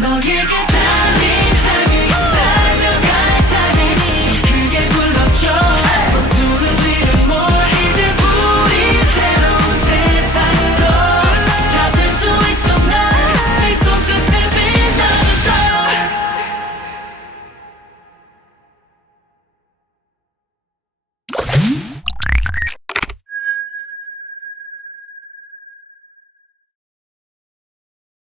너에게